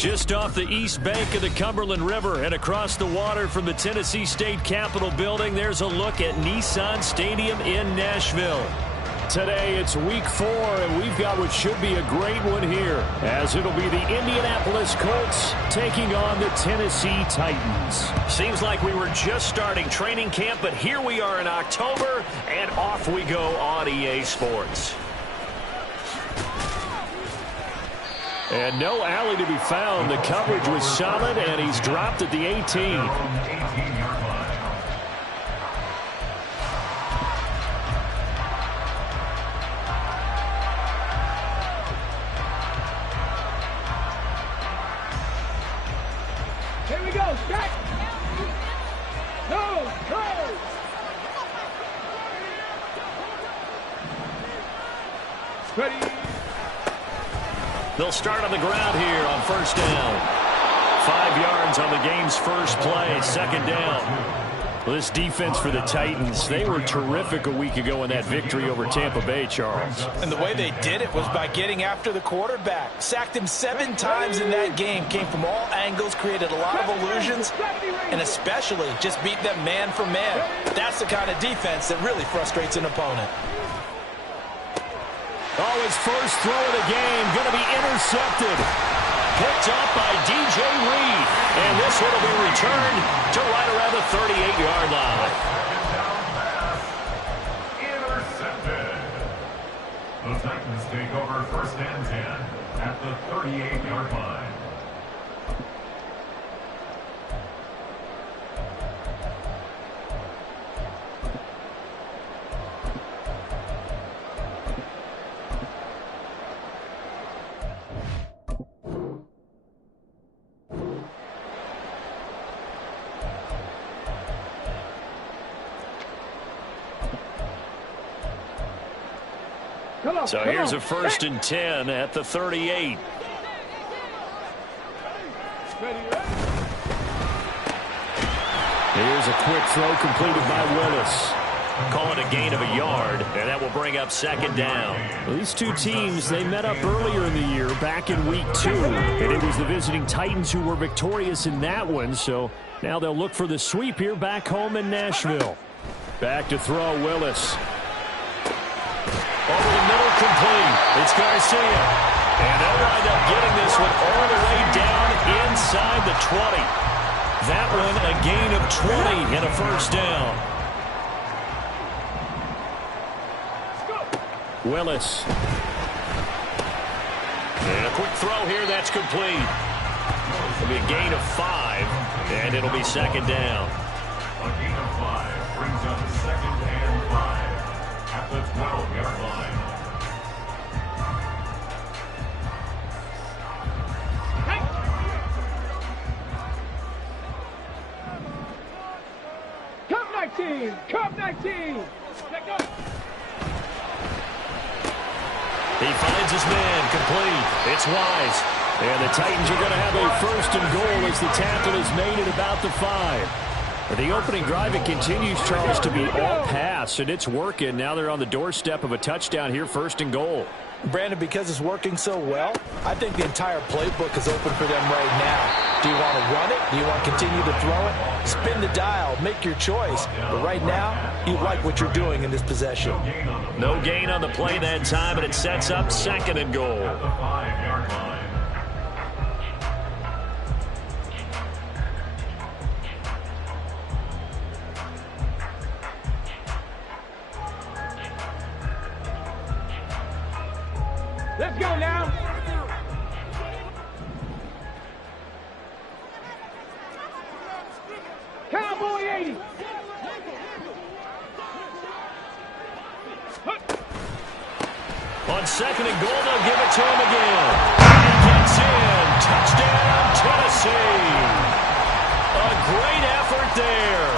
Just off the east bank of the Cumberland River and across the water from the Tennessee State Capitol building, there's a look at Nissan Stadium in Nashville. Today it's week 4, and we've got what should be a great one here, as it'll be the Indianapolis Colts taking on the Tennessee Titans. Seems like we were just starting training camp, but here we are in October, and off we go on EA Sports. And no alley to be found. The coverage was solid, and he's dropped at the 18. Here we go, strike! No, go! Ready! They'll start on the ground here on first down. 5 yards on the game's first play, second down. Well, this defense for the Titans, they were terrific a week ago in that victory over Tampa Bay, Charles. And the way they did it was by getting after the quarterback. Sacked him 7 times in that game. Came from all angles, created a lot of illusions, and especially just beat them man for man. That's the kind of defense that really frustrates an opponent. Oh, his first throw of the game going to be intercepted. Picked up by DJ Reed. And this one will be returned to right around the 38-yard line. Intercepted. The Titans take over first and 10 at the 38-yard line. So here's a first and 10 at the 38. Here's a quick throw completed by Willis. Call it a gain of a yard, and that will bring up second down. Well, these two teams, they met up earlier in the year, back in week 2. And it was the visiting Titans who were victorious in that one, so now they'll look for the sweep here back home in Nashville. Back to throw, Willis. Over the middle, complete. It's Garcia. And they'll wind up getting this one all the way down inside the 20. That one a gain of 20 and a first down. Willis. And a quick throw here, that's complete. It'll be a gain of 5, and it'll be second down. A gain of 5 brings up second and 5 at the 12-yard line. Cup 19! Let go! He finds his man, complete. It's Wise. And the Titans are going to have a first and goal as the tackle is made at about the 5. But the opening drive, it continues, Charles, to be all pass, and it's working. Now they're on the doorstep of a touchdown here, first and goal. Brandon, because it's working so well, I think the entire playbook is open for them right now. Do you want to run it? Do you want to continue to throw it? Spin the dial. Make your choice. But right now, you like what you're doing in this possession. No gain on the play that time, and it sets up second and goal. At the 5-yard line. Let's go now. Cowboy 80. On second and goal, they'll give it to him again. He gets in. Touchdown, Tennessee. A great effort there.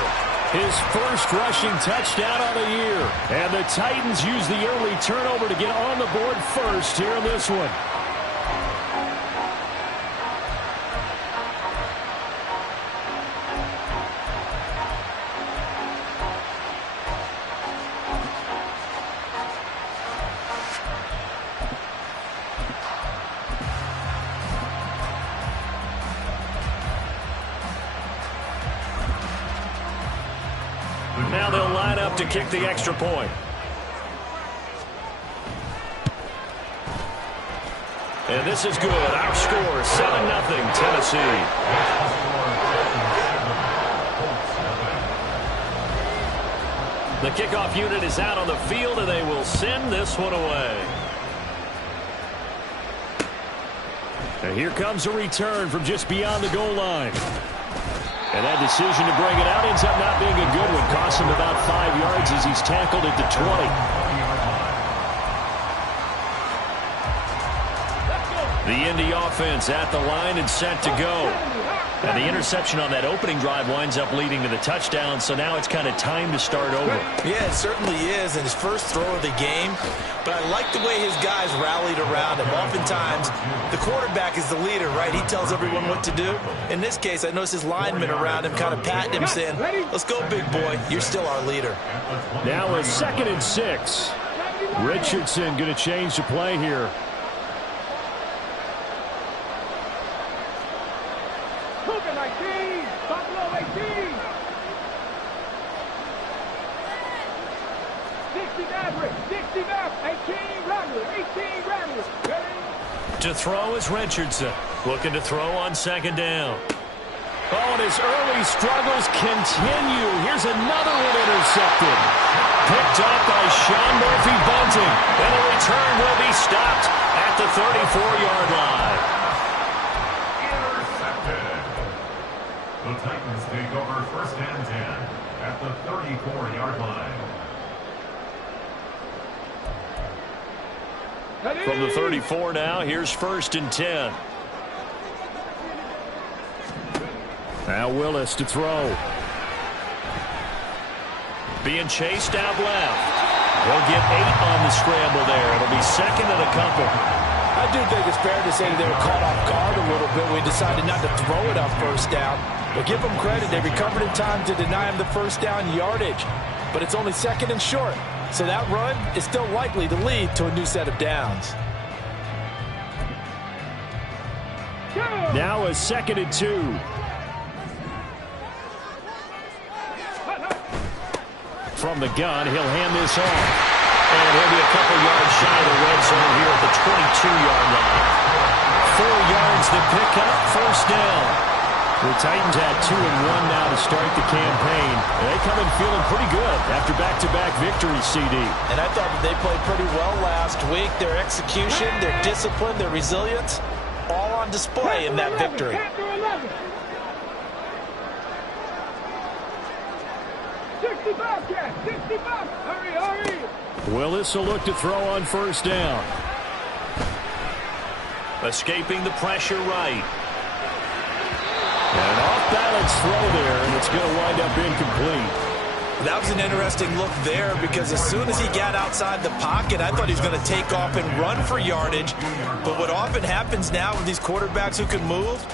His first rushing touchdown on the year. And the Titans use the early turnover to get on the board first here in this one. up to kick the extra point. And this is good. Our score, 7-0 Tennessee. The kickoff unit is out on the field, and they will send this one away. And here comes a return from just beyond the goal line. And that decision to bring it out ends up not being a good one. Costs him about 5 yards as he's tackled at the 20. The Indy offense at the line and set to go. And the interception on that opening drive winds up leading to the touchdown, so now it's kind of time to start over. Yeah, it certainly is, and his first throw of the game. But I like the way his guys rallied around him. Oftentimes, the quarterback is the leader, right? He tells everyone what to do. In this case, I noticed his linemen around him kind of patting him, saying, let's go, big boy. You're still our leader. Now a 2nd and 6. Richardson going to change the play here. To throw is Richardson. Looking to throw on 2nd down. Oh, and his early struggles continue. Here's another one intercepted. Picked up by Sean Murphy-Bunting. And the return will be stopped at the 34-yard line. Intercepted. The Titans take over 1st and 10 at the 34-yard line. From the 34 now, here's 1st and 10. Now Willis to throw. Being chased out left. He'll get 8 on the scramble there. It'll be 2nd and a couple. I do think it's fair to say they were caught off guard a little bit. We decided not to throw it on 1st down. But give them credit. They recovered in time to deny him the 1st down yardage. But it's only 2nd and short. So that run is still likely to lead to a new set of downs. Now a 2nd and 2. From the gun, he'll hand this off. And he'll be a couple yards shy of the red zone here at the 22-yard line. 4 yards to pick up, 1st down. The Titans had 2-1 now to start the campaign. They come in feeling pretty good after back-to-back victories, CD. And I thought that they played pretty well last week. Their execution, their discipline, their resilience, all on display in that victory. Willis will look to throw on 1st down. Escaping the pressure right. And off-balance throw there, and it's going to wind up incomplete. That was an interesting look there because as soon as he got outside the pocket, I thought he was going to take off and run for yardage. But what often happens now with these quarterbacks who can move,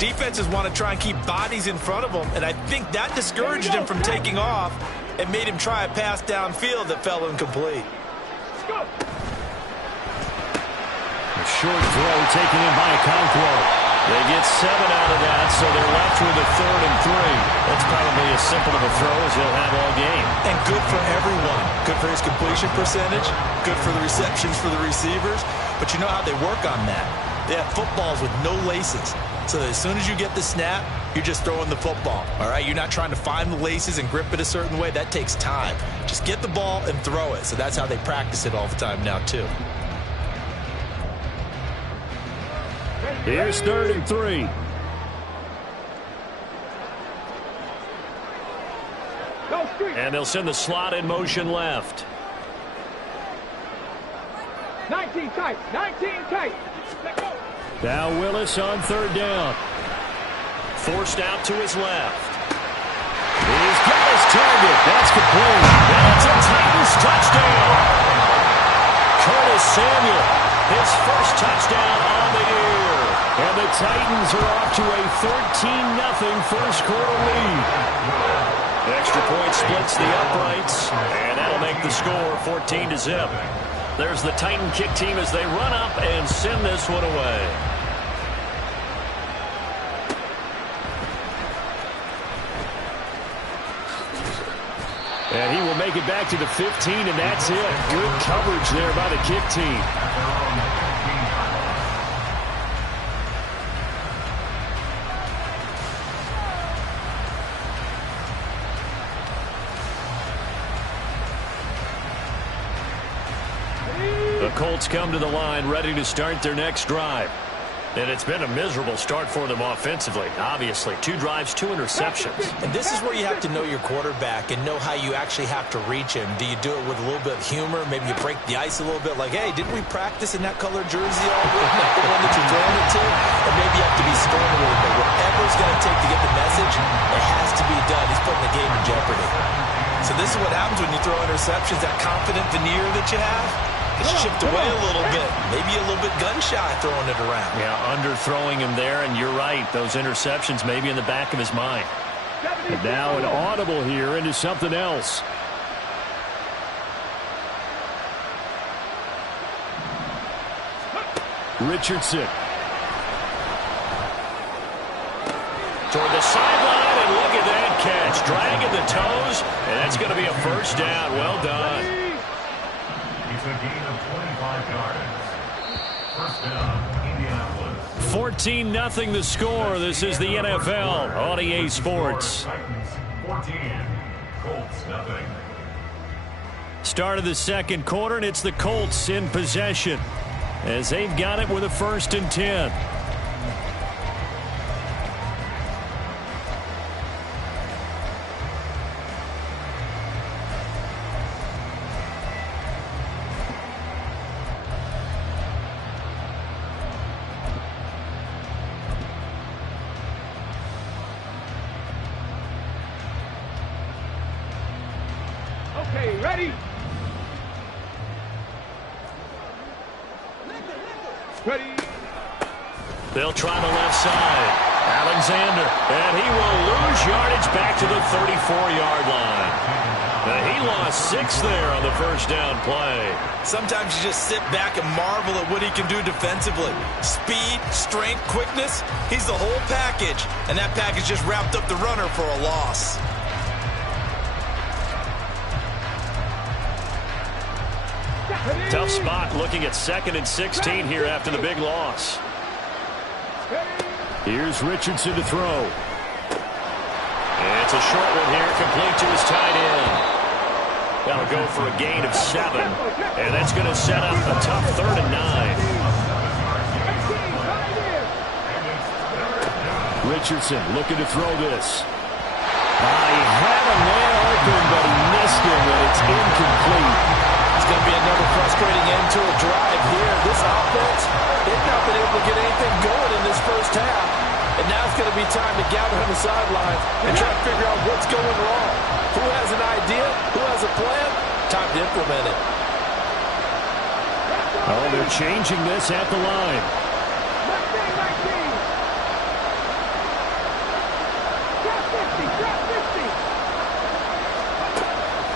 defenses want to try and keep bodies in front of them, and I think that discouraged him from taking off and made him try a pass downfield that fell incomplete. A short throw taken in by Okonkwo. They get 7 out of that, so they're left with a 3rd and 3. That's probably as simple of a throw as he'll have all game. And good for everyone. Good for his completion percentage. Good for the receptions for the receivers. But you know how they work on that. They have footballs with no laces. So that as soon as you get the snap, you're just throwing the football. All right? You're not trying to find the laces and grip it a certain way. That takes time. Just get the ball and throw it. So that's how they practice it all the time now, too. Here's 3rd and 3. And they'll send the slot in motion left. 19 tight. 19 tight. Now Willis on 3rd down. Forced out to his left. He's got his target. That's complete. That's a Titans touchdown. Curtis Samuel, his first touchdown on the year. And the Titans are off to a 13-0 first quarter lead. The extra point splits the uprights, and that'll make the score 14-0. There's the Titan kick team as they run up and send this one away. And he will make it back to the 15, and that's it. Good coverage there by the kick team. The Colts come to the line, ready to start their next drive. And it's been a miserable start for them offensively. Obviously, 2 drives, 2 interceptions. And this is where you have to know your quarterback and know how you actually have to reach him. Do you do it with a little bit of humor? Maybe you break the ice a little bit like, hey, didn't we practice in that color jersey all week? Not the one that you're throwing it to? Or maybe you have to be stern a little bit. Whatever it's going to take to get the message, it has to be done. He's putting the game in jeopardy. So this is what happens when you throw interceptions, that confident veneer that you have. It's chipped away a little bit. Maybe a little bit gun-shy throwing it around. Yeah, underthrowing him there, and you're right. Those interceptions may be in the back of his mind. And now an audible here into something else. Richardson. Toward the sideline, and look at that catch. Dragging the toes, and that's going to be a first down. Well done. It's a gain of 25 yards. First down, Indianapolis. 14-0 the score. This is the NFL on EA Sports. Titans 14, Colts nothing. Start of the second quarter, and it's the Colts in possession as they've got it with a 1st and 10. Okay, ready? Ready? They'll try the left side. Alexander, and he will lose yardage back to the 34-yard line. He lost 6 there on the first down play. Sometimes you just sit back and marvel at what he can do defensively. Speed, strength, quickness, he's the whole package. And that package just wrapped up the runner for a loss. Tough spot looking at 2nd and 16 here after the big loss. Here's Richardson to throw. And it's a short one here, complete to his tight end. That'll go for a gain of 7. And that's going to set up a tough 3rd and 9. Richardson looking to throw this. He had a man open, but he missed him, and it's incomplete. It's going to be another frustrating end to a drive here. This offense, they've not been able to get anything going in this first half. And now it's going to be time to gather on the sidelines and try to figure out what's going wrong. Who has an idea? Who has a plan? Time to implement it. Oh, they're changing this at the line.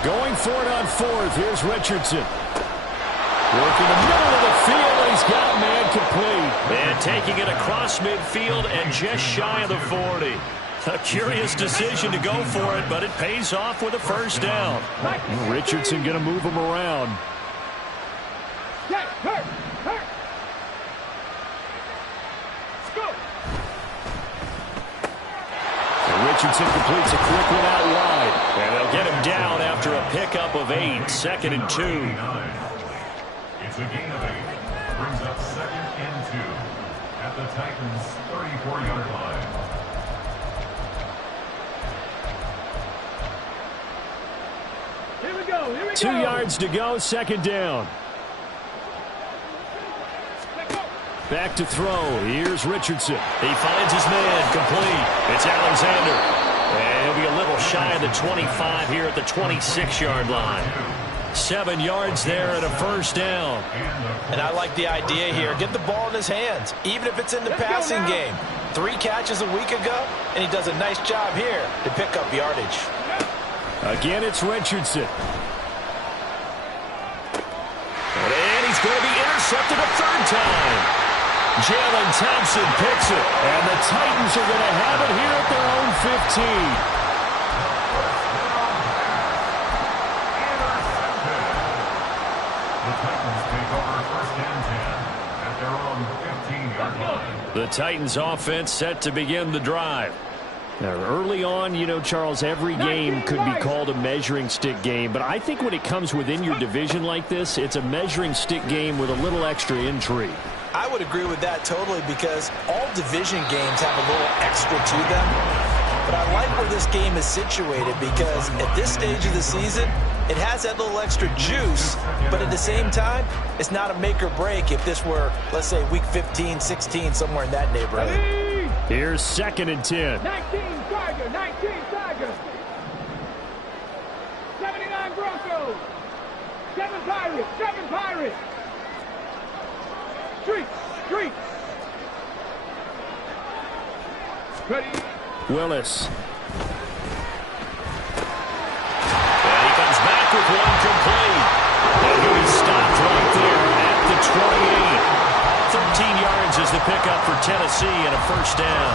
Going for it on 4th. Here's Richardson. Working the middle of the field, and he's got man complete. And taking it across midfield and just shy of the 40. A curious decision to go for it, but it pays off with a first down. Richardson going to move him around. Richardson completes a quick one out wide. And they'll get him down after a pickup of 8. 2nd and 2. It's a gain of 8. Brings up 2nd and 2 at the Titans' 34-yard line. Here we go. 2 yards to go, 2nd down. Back to throw. Here's Richardson. He finds his man. Complete. It's Alexander. And he'll be a little shy of the 25 here at the 26-yard line. 7 yards there and a first down. And I like the idea here. Get the ball in his hands, even if it's in the passing game. 3 catches a week ago, and he does a nice job here to pick up yardage. Again, it's Richardson. And he's going to be intercepted a 3rd time. Jalen Thompson picks it, and the Titans are going to have it here at their own 15. The Titans offense set to begin the drive. Now, early on, you know, Charles, every game could be called a measuring stick game, but I think when it comes within your division like this, it's a measuring stick game with a little extra intrigue. I would agree with that totally because all division games have a little extra to them. But I like where this game is situated because at this stage of the season, it has that little extra juice, but at the same time, it's not a make or break if this were, let's say, week 15, 16, somewhere in that neighborhood. Here's 2nd and 10. 19 Tiger, 19 Tiger. 79 Broncos. 7 Pirates, 7 Pirates. Street. Ready. Willis. And he comes back with one complete. And he's stopped right there at the 28. 13 yards is the pickup for Tennessee and a first down.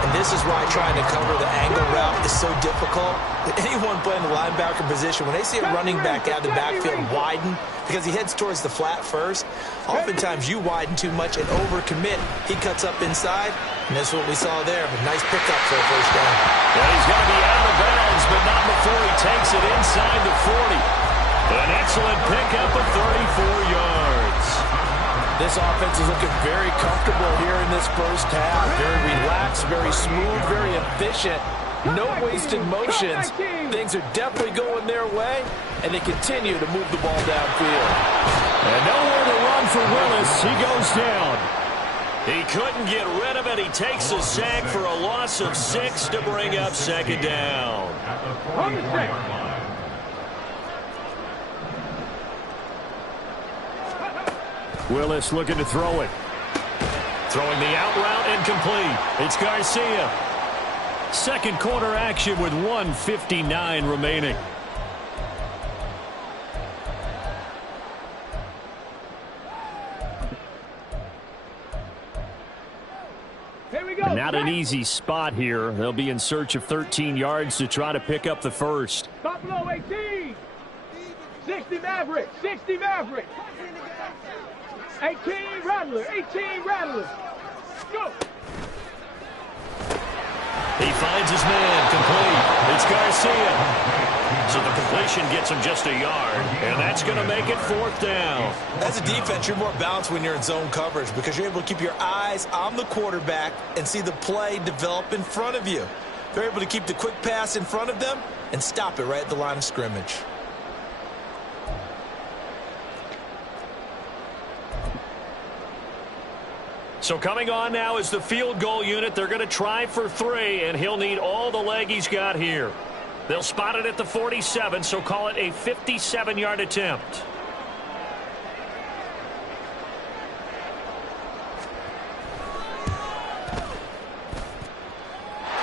And this is why trying to cover the angle route is so difficult. Anyone playing the linebacker position, when they see a running back out of the backfield widen, because he heads towards the flat first, oftentimes you widen too much and overcommit. He cuts up inside, and that's what we saw there. But nice pickup for a first down. Well, he's going to be out of bounds, but not before he takes it inside the 40. An excellent pickup of 34 yards. This offense is looking very comfortable here in this first half. Very relaxed, very smooth, very efficient. No wasted motions. Things are definitely going their way, and they continue to move the ball downfield. And nowhere to run for Willis. He goes down. He couldn't get rid of it. He takes a sack for a loss of 6 to bring up 2nd down. At the 44-yard line. Willis looking to throw it. Throwing the out route incomplete. It's Garcia. 2nd quarter action with 1:59 remaining. Here we go. Not an easy spot here. They'll be in search of 13 yards to try to pick up the first. Buffalo 18. 60 Maverick. 60 Maverick. 18 Rattler. 18 Rattler. Go. He finds his man, complete. It's Garcia. So the completion gets him just a yard, and that's going to make it 4th down. As a defense, you're more balanced when you're in zone coverage because you're able to keep your eyes on the quarterback and see the play develop in front of you. They're able to keep the quick pass in front of them and stop it right at the line of scrimmage. So coming on now is the field goal unit. They're going to try for 3, and he'll need all the leg he's got here. They'll spot it at the 47, so call it a 57-yard attempt.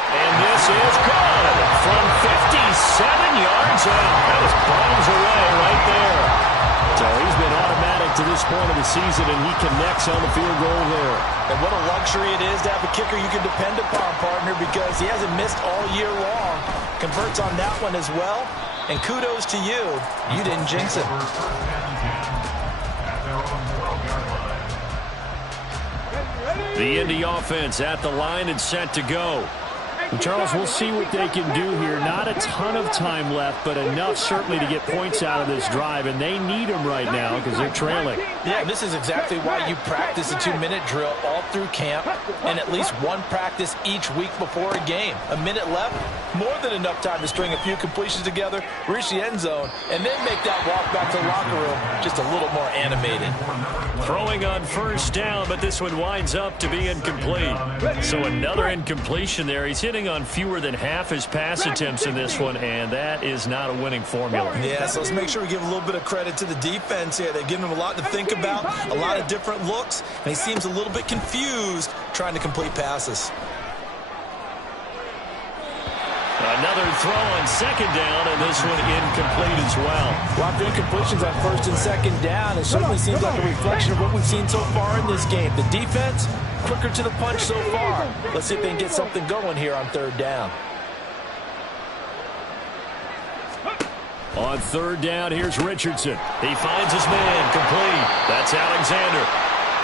And this is good from 57 yards out. That was bombs away right there. So he's been automatic to this point of the season, and he connects on the field goal there. And what a luxury it is to have a kicker you can depend upon, partner, because he hasn't missed all year long. Converts on that one as well. And kudos to you. You didn't jinx it. The Indy offense at the line and set to go. And Charles, we'll see what they can do here. Not a ton of time left, but enough certainly to get points out of this drive, and they need them right now because they're trailing. Yeah, this is exactly why you practice a 2-minute drill all through camp and at least one practice each week before a game. A minute left, more than enough time to string a few completions together, reach the end zone, and then make that walk back to the locker room just a little more animated. Throwing on first down, but this one winds up to be incomplete. So another incompletion there. He's hitting on fewer than half his pass attempts in this one, and that is not a winning formula. Yeah, so let's make sure we give a little bit of credit to the defense here. They've given him a lot to think about, a lot of different looks, and he seems a little bit confused trying to complete passes. Another throw on second down, and this one incomplete as well. Well, after incompletions on first and second down, it certainly seems like a reflection of what we've seen so far in this game. The defense, quicker to the punch so far. Let's see if they can get something going here on third down. On third down, here's Richardson. He finds his man, complete. That's Alexander.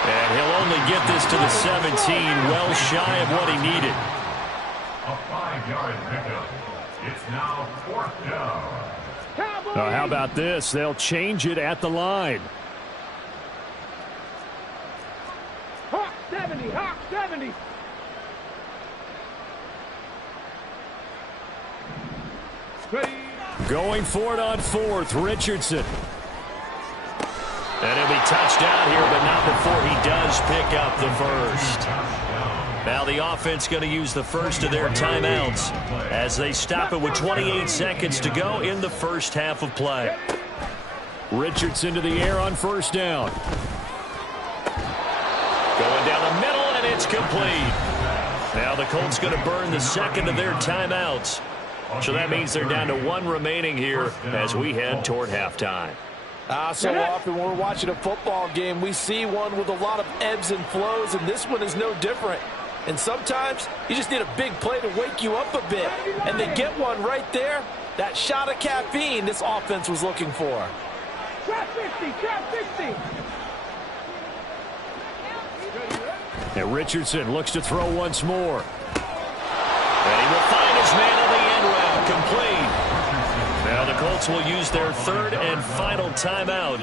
And he'll only get this to the 17, well shy of what he needed. A 5-yard pickup. It's now 4th down. Now, how about this? They'll change it at the line. Hawk 70, Hawk 70. Going for it on 4th, Richardson. And he'll be touchdown here, but not before he does pick up the first. Now the offense going to use the first of their timeouts as they stop it with 28 seconds to go in the first half of play. Richardson to the air on 1st down. Going down the middle, and it's complete. Now the Colts going to burn the second of their timeouts. So that means they're down to 1 remaining here as we head toward halftime. So often when we're watching a football game, we see one with a lot of ebbs and flows, and this one is no different. And sometimes you just need a big play to wake you up a bit. And they get one right there. That shot of caffeine this offense was looking for. Trap 50, trap 50. And Richardson looks to throw once more. And he will find his man on the end route, complete. Now the Colts will use their 3rd and final timeout.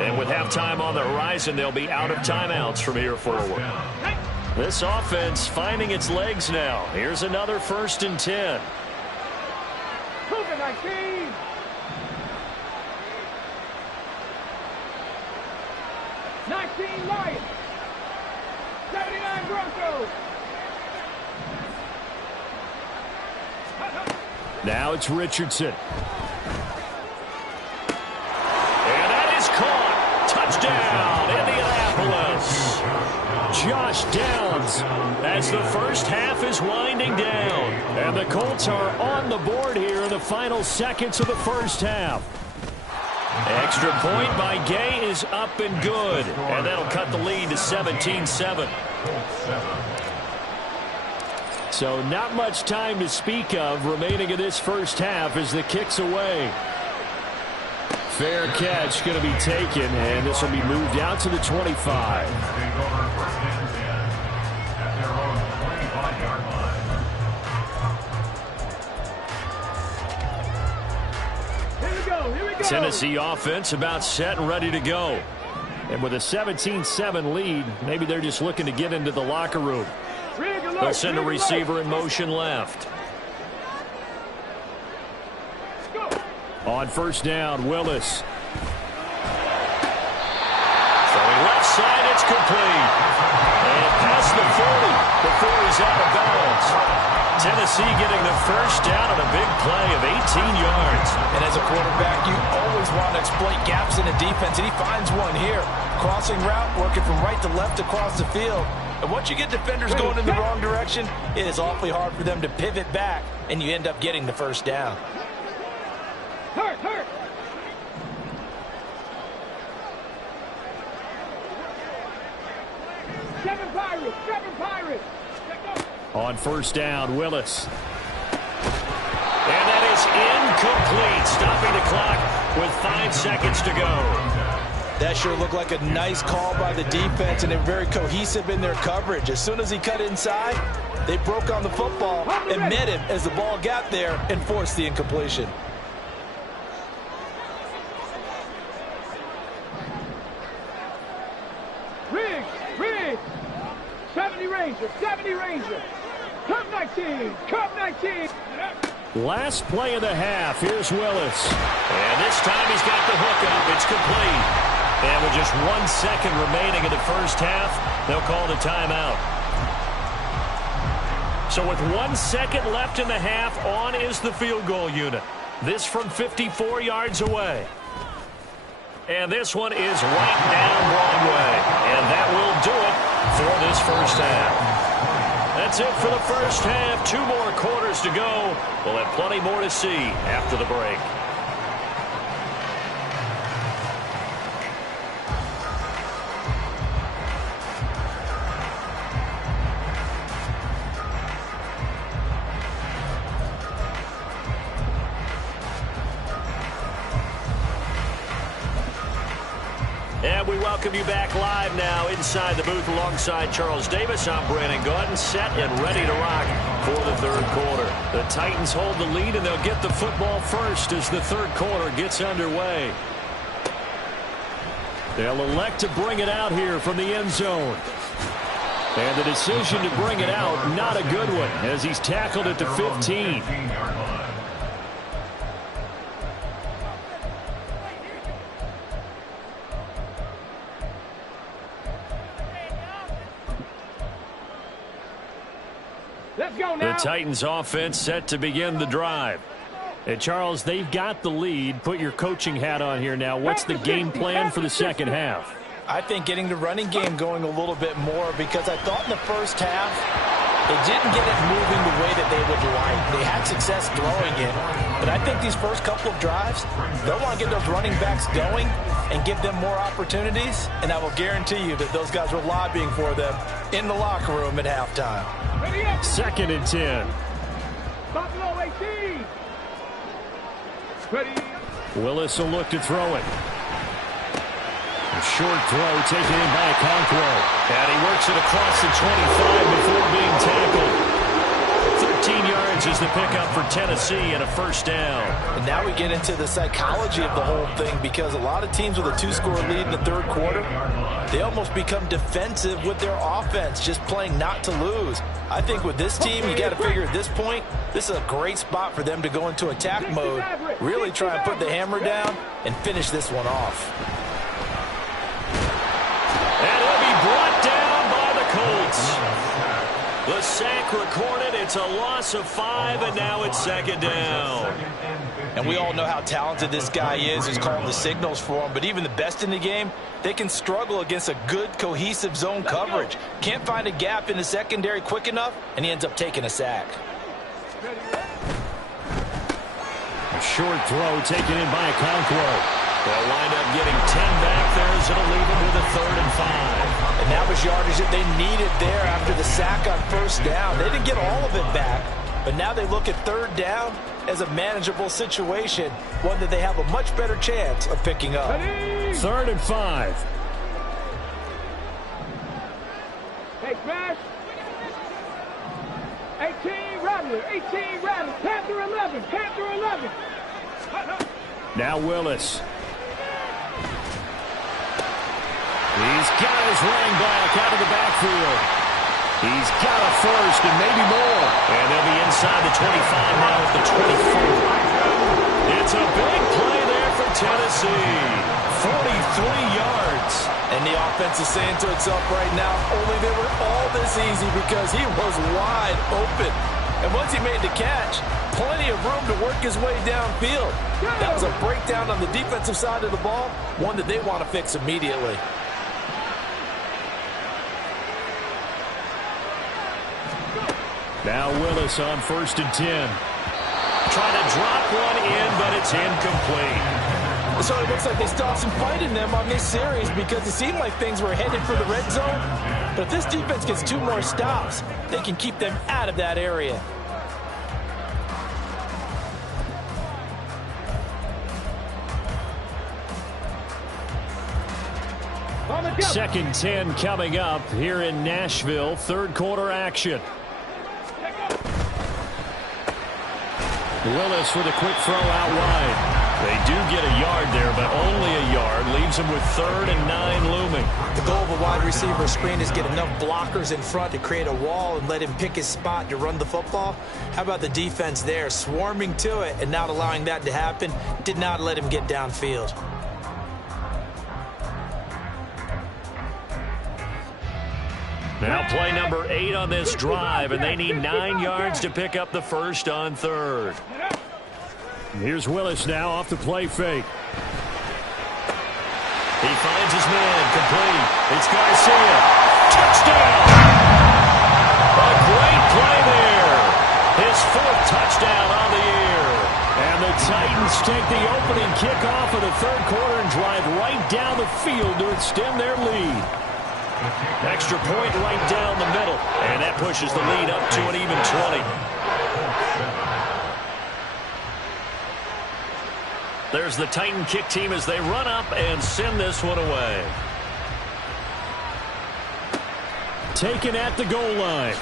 And with halftime on the horizon, they'll be out of timeouts from here forward. This offense finding its legs now. Here's another 1st and 10. Cougar 19. 19 Lions. 79 Broncos. Now it's Richardson. And that is caught. Touchdown, Indianapolis. Josh Downs as the first half is winding down. And the Colts are on the board here in the final seconds of the first half. Extra point by Gay is up and good. And that'll cut the lead to 17-7. So not much time to speak of remaining in this first half as the kick's away. Fair catch going to be taken, and this will be moved out to the 25. Here we go. Tennessee offense about set and ready to go. And with a 17-7 lead, maybe they're just looking to get into the locker room. They'll send a receiver in motion left. On 1st down, Willis. Throwing left side, it's complete. And past the 40 before he's out of bounds. Tennessee getting the first down on a big play of 18 yards. And as a quarterback, you always want to exploit gaps in the defense, and he finds one here. Crossing route, working from right to left across the field. And once you get defenders going in the wrong direction, it is awfully hard for them to pivot back, and you end up getting the first down. Hurt. 7 Pirates. On 1st down, Willis. And that is incomplete, stopping the clock with 5 seconds to go. That sure looked like a nice call by the defense, and they're very cohesive in their coverage. As soon as he cut inside, they broke on the football and met him as the ball got there and forced the incompletion. Riggs. 70 Ranger. Cup 19. Last play of the half. Here's Willis. And this time he's got the hook up. It's complete. And with just 1 second remaining in the first half, they'll call the timeout. So with 1 second left in the half, on is the field goal unit. This from 54 yards away. And this one is right down Broadway. And that will do it for this first half. That's it for the first half. 2 more quarters to go. We'll have plenty more to see after the break. And we welcome you back live now inside the booth alongside Charles Davis. I'm Brandon Gaudin, set and ready to rock for the third quarter. The Titans hold the lead, and they'll get the football first as the third quarter gets underway. They'll elect to bring it out here from the end zone. And the decision to bring it out, not a good one, as he's tackled at the 15. Let's go now. The Titans offense set to begin the drive. And Charles, they've got the lead. Put your coaching hat on here now. What's the game plan for the second half? I think getting the running game going a little bit more, because I thought in the first half they didn't get it moving the way that they would like. They had success throwing it. But I think these first couple of drives, they'll want to get those running backs going and give them more opportunities. And I will guarantee you that those guys were lobbying for them in the locker room at halftime. 2nd and 10. Buffalo 18. Ready. Willis will look to throw it. A short throw taken in by Okonkwo. And he works it across the 25 before being tackled. 13 yards is the pickup for Tennessee and a first down. And now we get into the psychology of the whole thing, because a lot of teams with a 2-score lead in the third quarter, they almost become defensive with their offense, just playing not to lose. I think with this team, you got to figure at this point, this is a great spot for them to go into attack mode, really try and put the hammer down and finish this one off. And he'll be brought down by the Colts. The sack recorded. It's a loss of 5, and now it's 2nd down. And we all know how talented this guy is who's calling the signals for him. But even the best in the game, they can struggle against a good, cohesive zone coverage. Can't find a gap in the secondary quick enough, and he ends up taking a sack. A short throw taken in by Okonkwo. They'll wind up getting 10 back there, as it'll leave them with a 3rd and 5. And that was yardage that they needed there after the sack on first down. They didn't get all of it back, but now they look at 3rd down as a manageable situation, one that they have a much better chance of picking up. 3rd and 5. Hey, smash. 18 Rattler. 18 Rattler. Panther 11. Panther 11. Now Willis. He's got his running back out of the backfield. He's got a first and maybe more. And they'll be inside the 25 now at the 24. It's a big play there for Tennessee. 43 yards. And the offense is saying to itself right now, only they were all this easy because he was wide open. And once he made the catch, plenty of room to work his way downfield. That was a breakdown on the defensive side of the ball, one that they want to fix immediately. Now Willis on 1st and 10. Trying to drop one in, but it's incomplete. So it looks like they stopped some fight in them on this series, because it seemed like things were headed for the red zone. But if this defense gets 2 more stops, they can keep them out of that area. Second 10 coming up here in Nashville. Third quarter action. Willis with a quick throw out wide. They do get a yard there, but only a yard. Leaves them with 3rd and 9 looming. The goal of a wide receiver screen is get enough blockers in front to create a wall and let him pick his spot to run the football. How about the defense there, swarming to it and not allowing that to happen? Did not let him get downfield. Now play number 8 on this drive, and they need 9 yards to pick up the first on 3rd. Here's Willis now off the play fake. He finds his man, complete. It's Garcia. Touchdown! A great play there. His 4th touchdown on the year. And the Titans take the opening kickoff of the third quarter and drive right down the field to extend their lead. Extra point right down the middle. And that pushes the lead up to an even 20. There's the Titan kick team as they run up and send this one away. Taken at the goal line.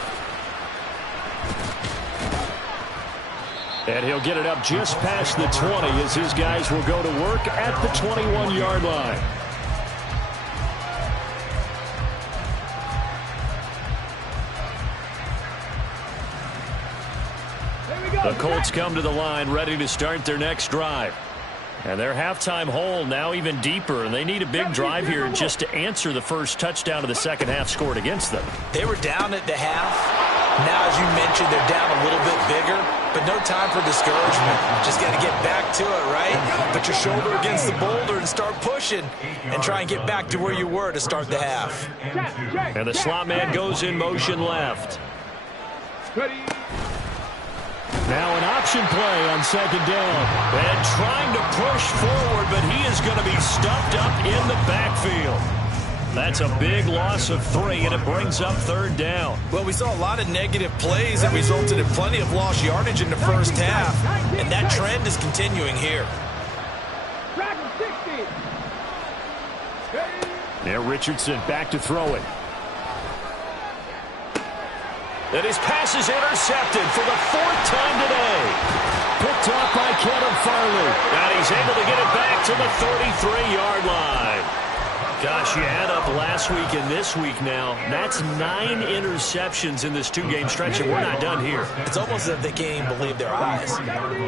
And he'll get it up just past the 20 as his guys will go to work at the 21-yard line. The Colts come to the line ready to start their next drive. And their halftime hole now even deeper, and they need a big drive here just to answer the first touchdown of the second half scored against them. They were down at the half. Now, as you mentioned, they're down a little bit bigger, but no time for discouragement. Just got to get back to it, right? Put your shoulder against the boulder and start pushing and try and get back to where you were to start the half. And the slot man goes in motion left. Now an option play on second down. And trying to push forward, but he is going to be stuffed up in the backfield. That's a big loss of 3, and it brings up third down. Well, we saw a lot of negative plays that resulted in plenty of lost yardage in the first half, and that trend is continuing here. Now Richardson back to throw it. And his pass is intercepted for the 4th time today. Picked off by Kevin Farley. And he's able to get it back to the 33-yard line. Gosh, you add up last week and this week now. That's 9 interceptions in this 2-game stretch, and we're not done here. It's almost as if they can't even believe their eyes.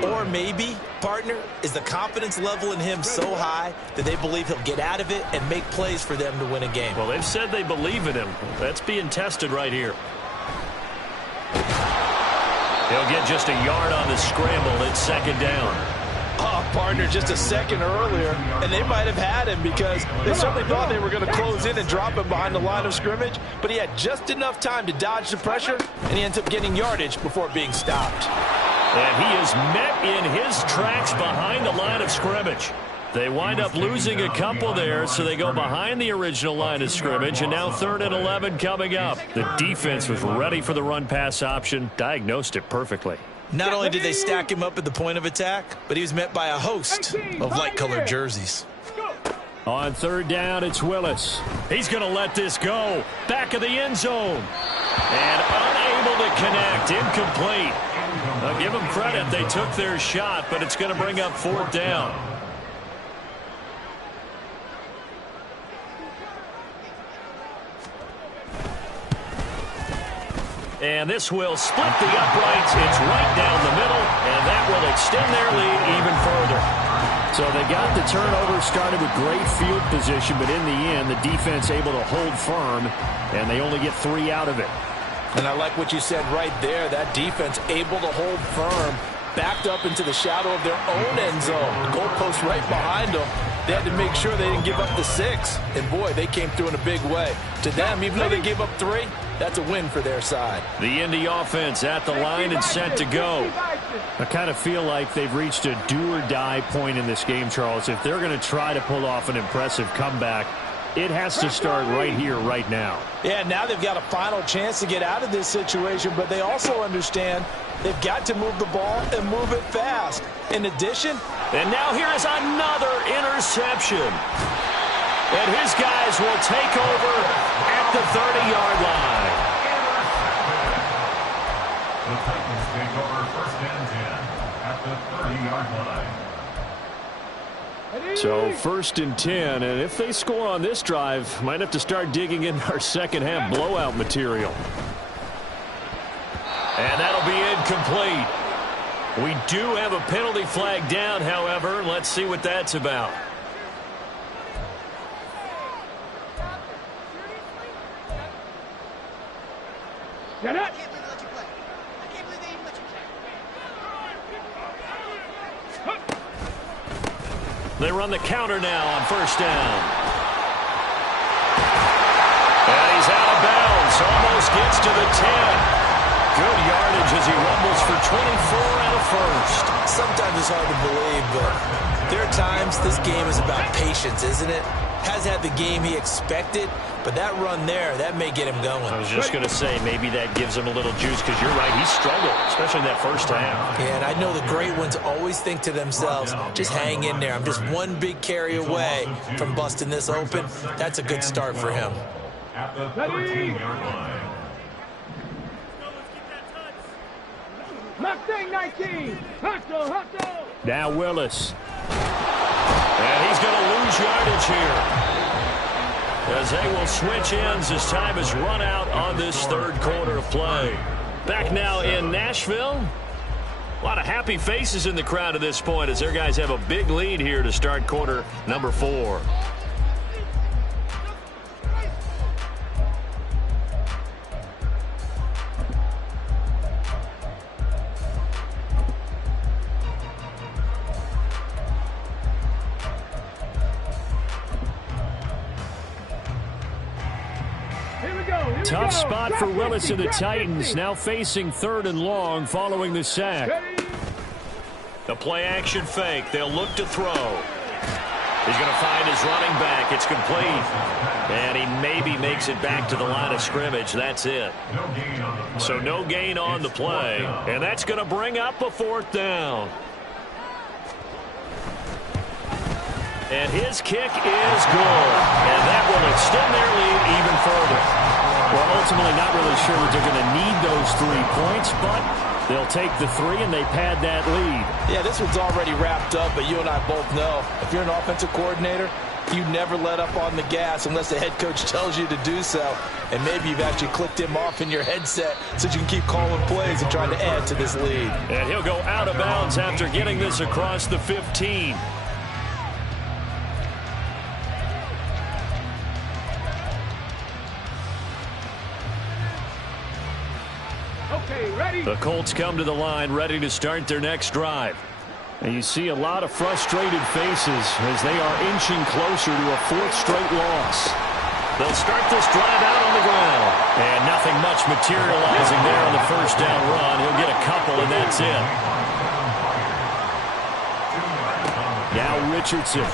Or maybe, partner, is the confidence level in him so high that they believe he'll get out of it and make plays for them to win a game. Well, they've said they believe in him. That's being tested right here. He'll get just a yard on the scramble at second down. Oh, partner, just a second earlier, and they might have had him because they certainly thought they were going to close in and drop him behind the line of scrimmage, but he had just enough time to dodge the pressure, and he ends up getting yardage before being stopped. And he is met in his tracks behind the line of scrimmage. They wind up losing a couple there, so they go behind the original line of scrimmage, and now 3rd and 11 coming up. The defense was ready for the run-pass option, diagnosed it perfectly. Not only did they stack him up at the point of attack, but he was met by a host of light-colored jerseys. On 3rd down, it's Willis. He's going to let this go. Back of the end zone. And unable to connect. Incomplete. I'll give them credit. They took their shot, but it's going to bring up 4th down. And this will split the uprights. It's right down the middle, and that will extend their lead even further. So they got the turnover, started with great field position, but in the end, the defense able to hold firm, and they only get 3 out of it. And I like what you said right there. That defense able to hold firm, backed up into the shadow of their own end zone. The goalpost right behind them. They had to make sure they didn't give up the 6. And, boy, they came through in a big way. To them, even though they gave up 3, that's a win for their side. The Indy offense at the line and set to go. I kind of feel like they've reached a do-or-die point in this game, Charles. If they're going to try to pull off an impressive comeback, it has to start right here, right now. Yeah, now they've got a final chance to get out of this situation, but they also understand they've got to move the ball and move it fast. In addition, and now here is another interception. And his guys will take over at the 30-yard line. The Titans take over 1st and 10 at the 30-yard line. So 1st and 10, and if they score on this drive, might have to start digging in our second half blowout material. And that'll be incomplete. We do have a penalty flag down, however. Let's see what that's about. Get it! They run the counter now on 1st down. And he's out of bounds. Almost gets to the 10. Good yardage as he rumbles for 24 and a first. Sometimes it's hard to believe, but there are times this game is about patience, isn't it? Has had the game he expected, but that run there, that may get him going. I was just going to say, maybe that gives him a little juice, because you're right, he struggled, especially in that first half. Yeah, and I know the great ones always think to themselves, just hang in there. I'm just one big carry away from busting this open. That's a good start for him. At the 13-yard line. Mustang 19. Hustle. Now Willis. And he's going to lose yardage here, as they will switch ends as time is run out on this third quarter of play. Back now in Nashville. A lot of happy faces in the crowd at this point as their guys have a big lead here to start quarter number 4. Tough spot for Willis and the Titans, now facing 3rd and long following the sack. The play action fake. They'll look to throw. He's going to find his running back. It's complete. And he maybe makes it back to the line of scrimmage. That's it. So no gain on the play. And that's going to bring up a 4th down. And his kick is good. And that will extend their lead even further. Well, ultimately not really sure that they're going to need those 3 points, but they'll take the 3 and they pad that lead. Yeah, this one's already wrapped up, but you and I both know if you're an offensive coordinator, you never let up on the gas unless the head coach tells you to do so. And maybe you've actually clicked him off in your headset so you can keep calling plays and trying to add to this lead. And he'll go out of bounds after getting this across the 15. The Colts come to the line ready to start their next drive. And you see a lot of frustrated faces as they are inching closer to a 4th straight loss. They'll start this drive out on the ground. And nothing much materializing there on the first down run. He'll get a couple, and that's it. Now Richardson.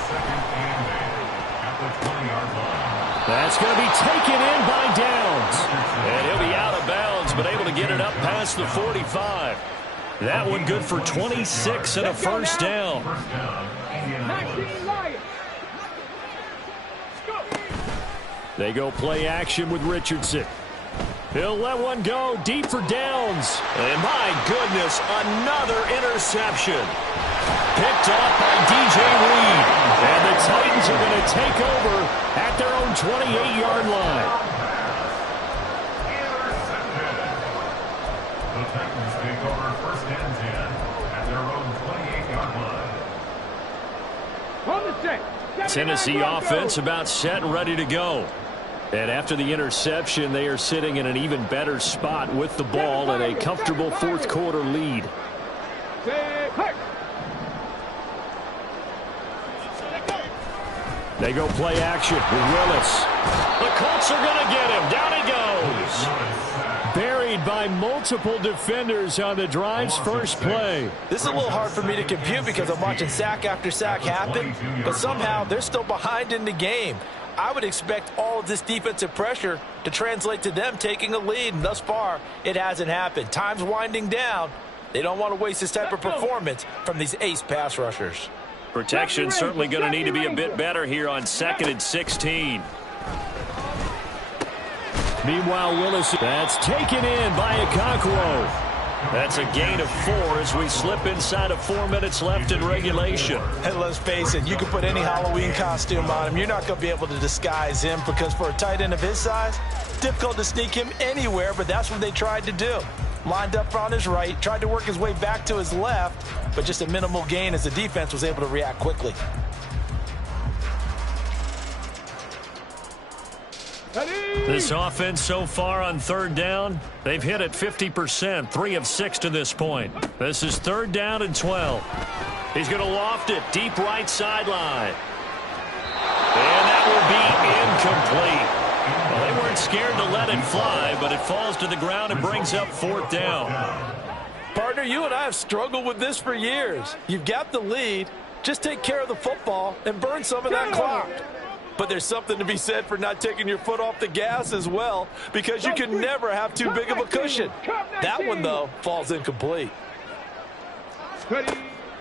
That's going to be taken in by Downs. And he'll be out of bounds, but able to get it up past the 45. That one good for 26 and a first down. They go play action with Richardson. He'll let one go deep for Downs. And my goodness, another interception. Picked up by DJ Reed. And the Titans are going to take over at their own 28-yard line. The Titans take over 1st and 10 at their own 28-yard line. Tennessee offense about set and ready to go. And after the interception, they are sitting in an even better spot with the ball and a comfortable 4th quarter lead. They go play action with Willis. The Colts are going to get him. Down he goes. Buried by multiple defenders on the drive's first play. This is a little hard for me to compute because I'm watching sack after sack happen, but somehow they're still behind in the game. I would expect all of this defensive pressure to translate to them taking a lead, and thus far, it hasn't happened. Time's winding down. They don't want to waste this type of performance from these ace pass rushers. Protection certainly going to need to be a bit better here on 2nd and 16. Meanwhile, Willis, that's taken in by Okonkwo. That's a gain of 4 as we slip inside of 4 minutes left in regulation. And let's face it, you can put any Halloween costume on him. You're not going to be able to disguise him because for a tight end of his size, difficult to sneak him anywhere, but that's what they tried to do. Lined up on his right, tried to work his way back to his left, but just a minimal gain as the defense was able to react quickly. This offense so far on 3rd down, they've hit it 50%, 3 of 6 to this point. This is 3rd down and 12. He's going to loft it deep right sideline. And that will be incomplete. Well, they weren't scared to let it fly, but it falls to the ground and brings up 4th down. Partner, you and I have struggled with this for years. You've got the lead. Just take care of the football and burn some of that clock. But there's something to be said for not taking your foot off the gas as well, because you can never have too big of a cushion. That one, though, falls incomplete.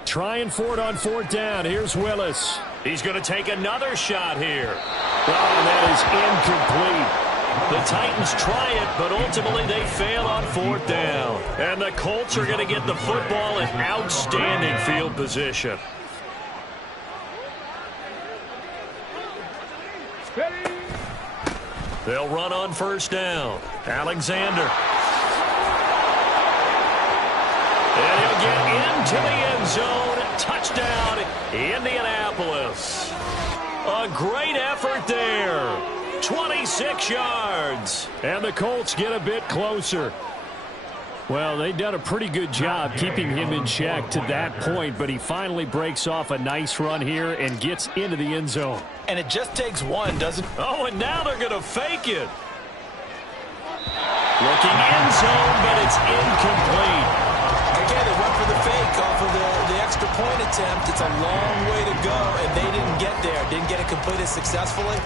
Trying for it on 4th down. Here's Willis. He's going to take another shot here. Oh, that is incomplete. The Titans try it, but ultimately they fail on 4th down. And the Colts are going to get the football in outstanding field position. They'll run on 1st down. Alexander. And he'll get into the end zone. Touchdown, Indianapolis. A great effort there. 26 yards. And the Colts get a bit closer. Well, they've done a pretty good job keeping him in check to that point, but he finally breaks off a nice run here and gets into the end zone. And it just takes one, doesn't it? Oh, and now they're going to fake it. Looking end zone, but it's incomplete. Again, they went for the fake off of the extra point attempt. It's a long way to go, and they didn't get there. Didn't get it completed successfully.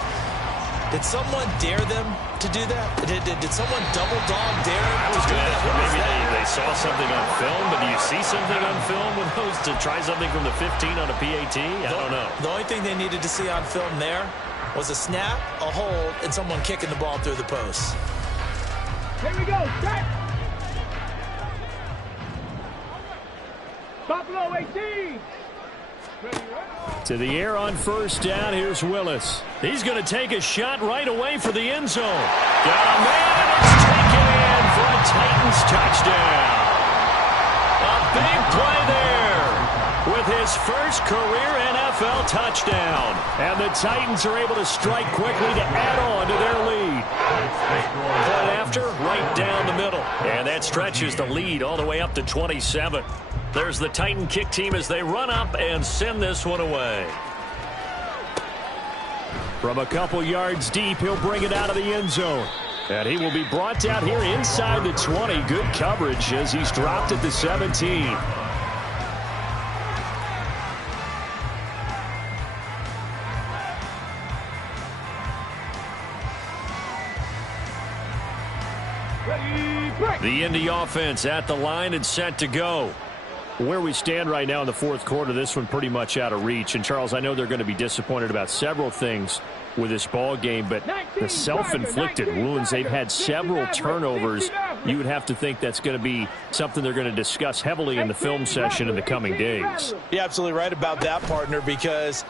Did someone dare them to do that? Did someone double dog dare them to do that? Maybe they saw something on film, but do you see something on film with those to try something from the 15 on a PAT? I don't know. The only thing they needed to see on film there was a snap, a hold, and someone kicking the ball through the post. Here we go. Set. Buffalo 18. To the air on 1st down. Here's Willis. He's going to take a shot right away for the end zone. Got a man, and it's taken in for a Titans touchdown. A big play there with his first career NFL touchdown. And the Titans are able to strike quickly to add on to their lead. Point after, right down the middle. And that stretches the lead all the way up to 27. There's the Titan kick team as they run up and send this one away. From a couple yards deep, he'll bring it out of the end zone. And he will be brought down here inside the 20. Good coverage as he's dropped at the 17. The Indy offense at the line and set to go. Where we stand right now in the 4th quarter, this one pretty much out of reach. And, Charles, I know they're going to be disappointed about several things with this ball game, but the self-inflicted wounds, they've had several turnovers. You would have to think that's going to be something they're going to discuss heavily in the film session in the coming days. You're absolutely right about that, partner, because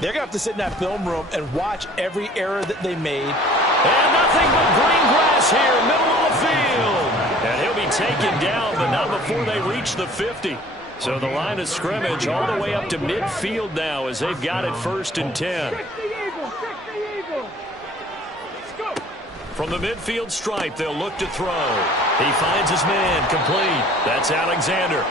they're going to have to sit in that film room and watch every error that they made. And nothing but green grass here, middle of the field. And he'll be taken down, but not before they reach the 50. So the line of scrimmage all the way up to midfield now as they've got it 1st and 10. From the midfield stripe, they'll look to throw. He finds his man, complete. That's Alexander.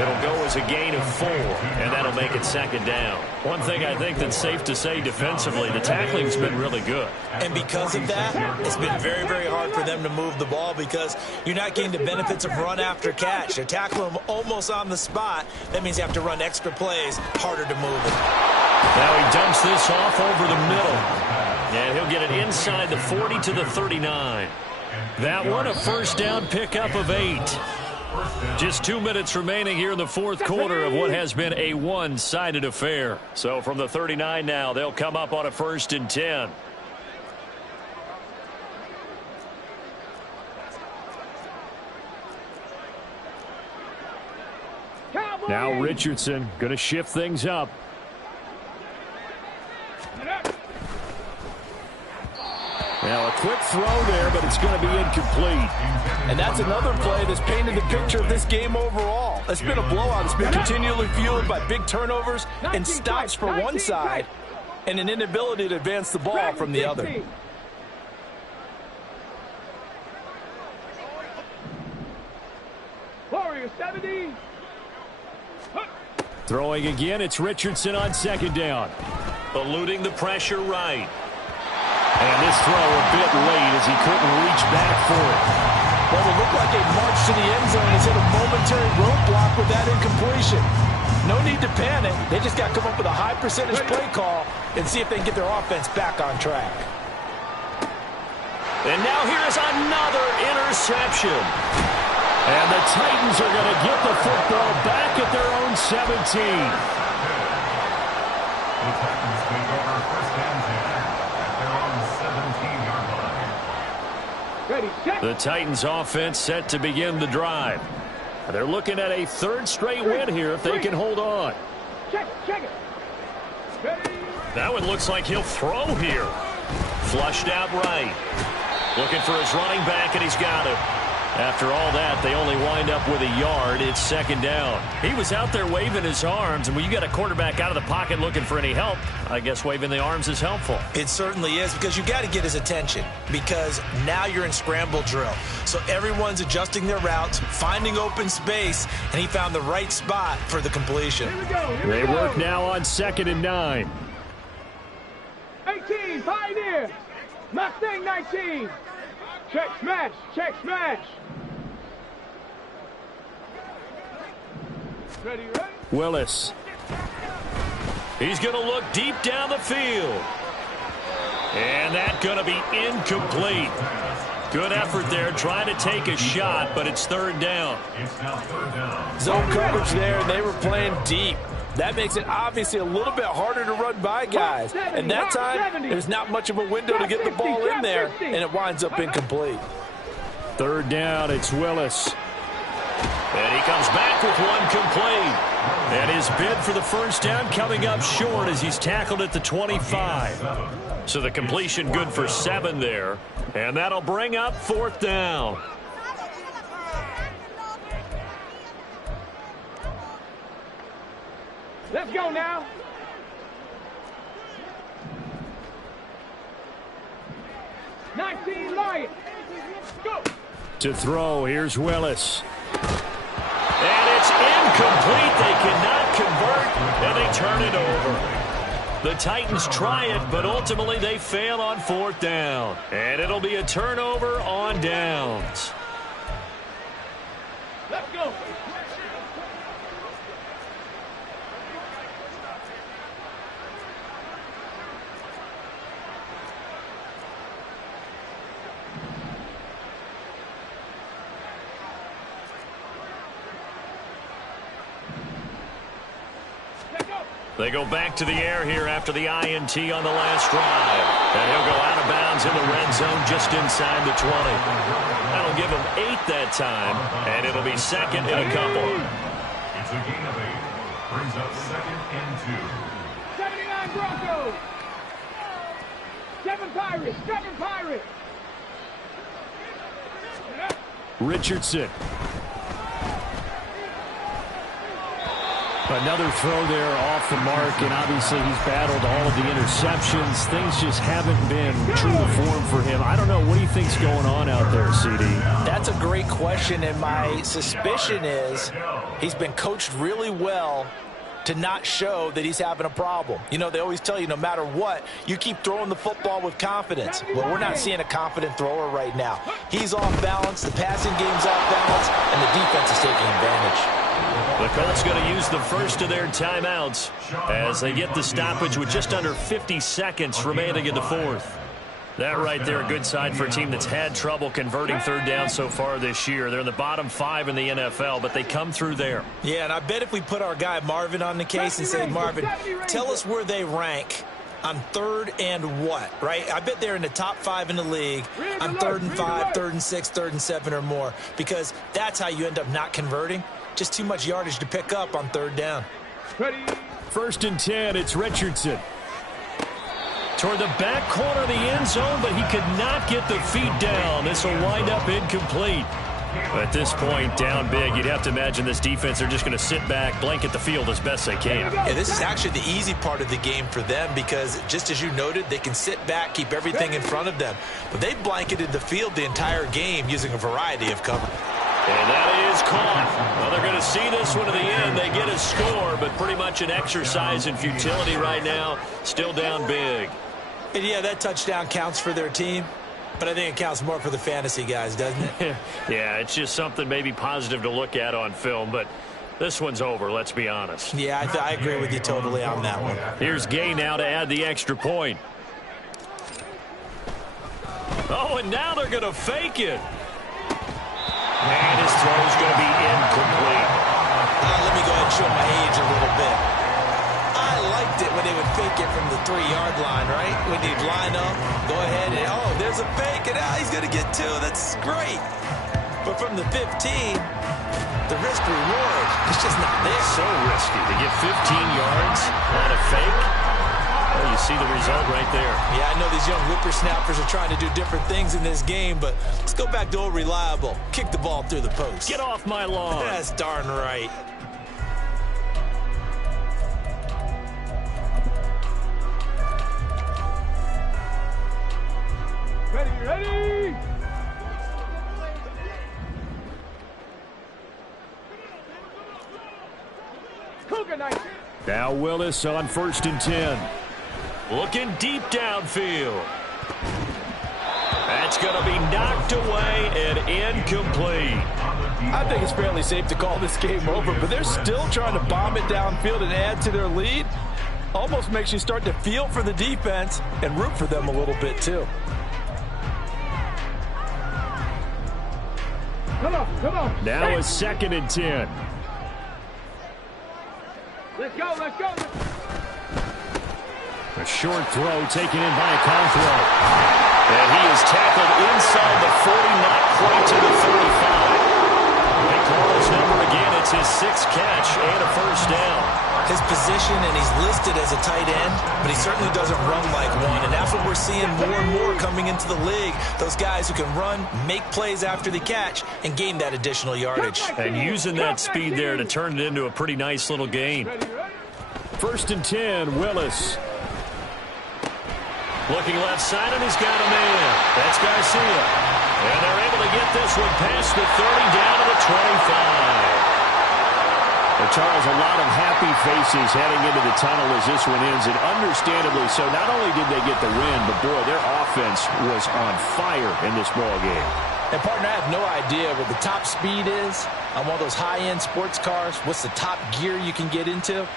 It'll go as a gain of 4, and that'll make it 2nd down. One thing I think that's safe to say defensively, the tackling's been really good. And because of that, it's been very, very hard for them to move the ball because you're not getting the benefits of run after catch. They're tackling them almost on the spot. That means you have to run extra plays, harder to move it. Now he dumps this off over the middle. And he'll get it inside the 40 to the 39. That one, a 1st down pickup of 8. Just 2 minutes remaining here in the 4th quarter of what has been a one-sided affair. So from the 39 now, they'll come up on a 1st and 10. Now Richardson going to shift things up. Now a quick throw there, but it's going to be incomplete. And that's another play that's painted the picture of this game overall. It's been a blowout. It's been continually fueled by big turnovers and stops for one side and an inability to advance the ball from the other. Warriors 70. Throwing again, it's Richardson on 2nd down. Eluding the pressure right. And this throw a bit late as he couldn't reach back for it. Well, it looked like a march to the end zone has hit a momentary roadblock with that incompletion. No need to panic. They just got to come up with a high percentage play call and see if they can get their offense back on track. And now here's another interception. And the Titans are going to get the football back at their own 17. The Titans take over first and 10 at their own 17-yard line. Ready, set. The Titans offense set to begin the drive. They're looking at a third straight win here if they can hold on. Check it. Ready. That one looks like he'll throw here. Flushed out right. Looking for his running back, and he's got it. After all that, they only wind up with a yard. It's second down. He was out there waving his arms, and when you got a quarterback out of the pocket looking for any help, I guess waving the arms is helpful. It certainly is, because you got to get his attention, because now you're in scramble drill. So everyone's adjusting their routes, finding open space, and he found the right spot for the completion. They work now on 2nd and 9. 18, Pioneer. Mustang 19. Check smash. Ready. Willis. He's going to look deep down the field. And that's going to be incomplete. Good effort there trying to take a shot, but it's third down. It's now third down. Zone coverage there, and they were playing deep. That makes it obviously a little bit harder to run by guys. And that time, there's not much of a window to get the ball in there, and it winds up incomplete. Third down, it's Willis. And he comes back with one complete. And his bid for the first down coming up short as he's tackled at the 25. So the completion good for 7 there. And that'll bring up fourth down. Let's go now. '19 Lions. Go. To throw, here's Willis. And it's incomplete. They cannot convert, and they turn it over. The Titans try it, but ultimately they fail on fourth down. And it'll be a turnover on downs. Let's go. They go back to the air here after the INT on the last drive. And he'll go out of bounds in the red zone just inside the 20. That'll give him 8 that time, and it'll be second and a couple. It's a gain of 8. Brings up 2nd and 2. 79 Broncos. 7 Pirates. Richardson. Another throw there off the mark, and obviously he's battled all of the interceptions. Things just haven't been true to form for him. I don't know. What do you think's going on out there, CD? That's a great question, and my suspicion is he's been coached really well to not show that he's having a problem. You know, they always tell you no matter what, you keep throwing the football with confidence. Well, we're not seeing a confident thrower right now. He's off balance, the passing game's off balance, and the defense is taking advantage. The Colts going to use the first of their timeouts as they get the stoppage with just under 50 seconds remaining in the fourth. That right there, a good sign for a team that's had trouble converting third down so far this year. They're in the bottom 5 in the NFL, but they come through there. Yeah, and I bet if we put our guy Marvin on the case and say, Marvin, tell us where they rank on third and what, right? I bet they're in the top 5 in the league on 3rd and 5, 3rd and 6, 3rd and 7 or more, because that's how you end up not converting. Just too much yardage to pick up on third down. First and 10, it's Richardson. Toward the back corner of the end zone, but he could not get the feet down. This will wind up incomplete. At this point, down big, you'd have to imagine this defense are just going to sit back, blanket the field as best they can. Yeah, this is actually the easy part of the game for them because, just as you noted, they can sit back, keep everything in front of them. But they blanketed the field the entire game using a variety of cover. And that is caught. Well, they're going to see this one to the end. They get a score, but pretty much an exercise in futility right now. Still down big. And yeah, that touchdown counts for their team, but I think it counts more for the fantasy guys, doesn't it? Yeah, it's just something maybe positive to look at on film, but this one's over, let's be honest. Yeah, I agree with you totally on that one. Here's Gay now to add the extra point. Oh, and now they're going to fake it. And his throw's going to be incomplete. Let me go ahead and show my age a little bit. I liked it when they would fake it from the 3-yard line, right? When they'd line up, go ahead, and oh, there's a fake, and he's going to get 2. That's great. But from the 15, the risk-reward is just not there. So risky to get 15 yards on a fake. Well, you see the result right there. Yeah, I know these young whippersnappers are trying to do different things in this game, but let's go back to old reliable. Kick the ball through the post. Get off my lawn. That's darn right. Ready! Cougar night. Now Willis on 1st and 10. Looking deep downfield. That's going to be knocked away and incomplete. I think it's fairly safe to call this game over, but they're still trying to bomb it downfield and add to their lead. Almost makes you start to feel for the defense and root for them a little bit too. Come on. Now Hey. a 2nd and 10. Let's go. A short throw taken in by a Conthrow. And he is tackled inside the 40, not quite to the 35. They call his number again. It's his 6th catch and a 1st down. His position, and he's listed as a tight end, but he certainly doesn't run like one, and that's what we're seeing more and more coming into the league. Those guys who can run, make plays after the catch, and gain that additional yardage. And using that speed there to turn it into a pretty nice little gain. 1st and 10, Willis. Looking left side, and he's got a man. That's Garcia. And they're able to get this one past the 30 down to the 25. Well, Charles, a lot of happy faces heading into the tunnel as this one ends, and understandably so. Not only did they get the win, but, boy, their offense was on fire in this ball game. And, partner, I have no idea what the top speed is on one of those high-end sports cars. What's the top gear you can get into?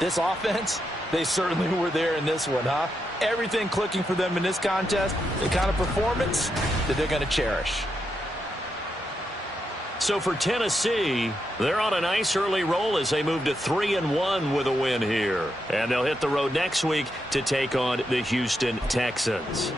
This offense, they certainly were there in this one, huh? Everything clicking for them in this contest, the kind of performance that they're going to cherish. So for Tennessee, they're on a nice early roll as they move to 3-1 with a win here. And they'll hit the road next week to take on the Houston Texans.